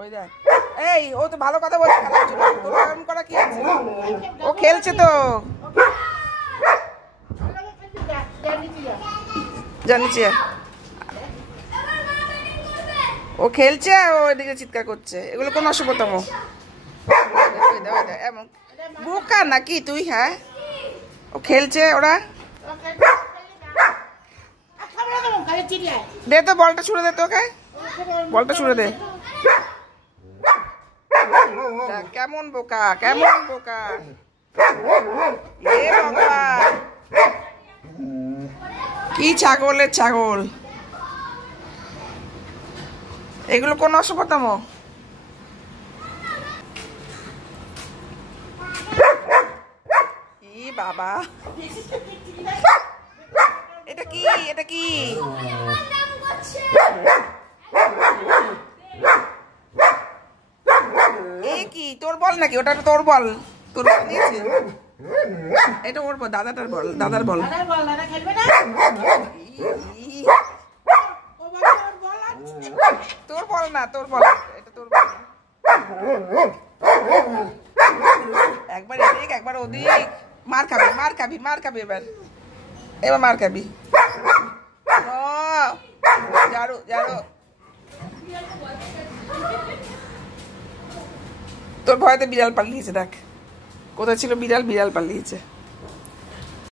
ওই দেখ, এই ও তো ভালো কথা বলছে, খেলার জন্য তোর এরকম করা কি আছে? ও খেলছে তো, জানিস ও খেলছে, ও এদিকে চিৎকার করছে। এগুলো কোন অসভ্যতম? এমন বোকা নাকি তুই? হ্যাঁ, ও খেলছে, ওরা দে তো বলটা ছুড়ে দে, তোকে বলটা ছুড়ে দে। কেমন বোকা, কেমন বোকা! এ বাবা, কি ছাগলের ছাগল! এগুলো কোন অসভ্যতম? ই বাবা, এটা কি? এটা কি? এ কি তোর বল নাকি? ওটা তোর বল, তোর বল নিয়েছে। এটা ওর বল, দাদাটার বল, দাদার বল। তোর বল না, তোর বল, এটা তোর বল। একবার এদিক একবার ওদিক, মার খাবি, মার খাবি, মার খাবি। এবার এবার মার খাবি। ঝাড়ু ঝাড়ু। তোর ভয়তে বিড়াল পালিয়েছে, দেখ কোথায় ছিল বিড়াল, বিড়াল পালিয়েছে।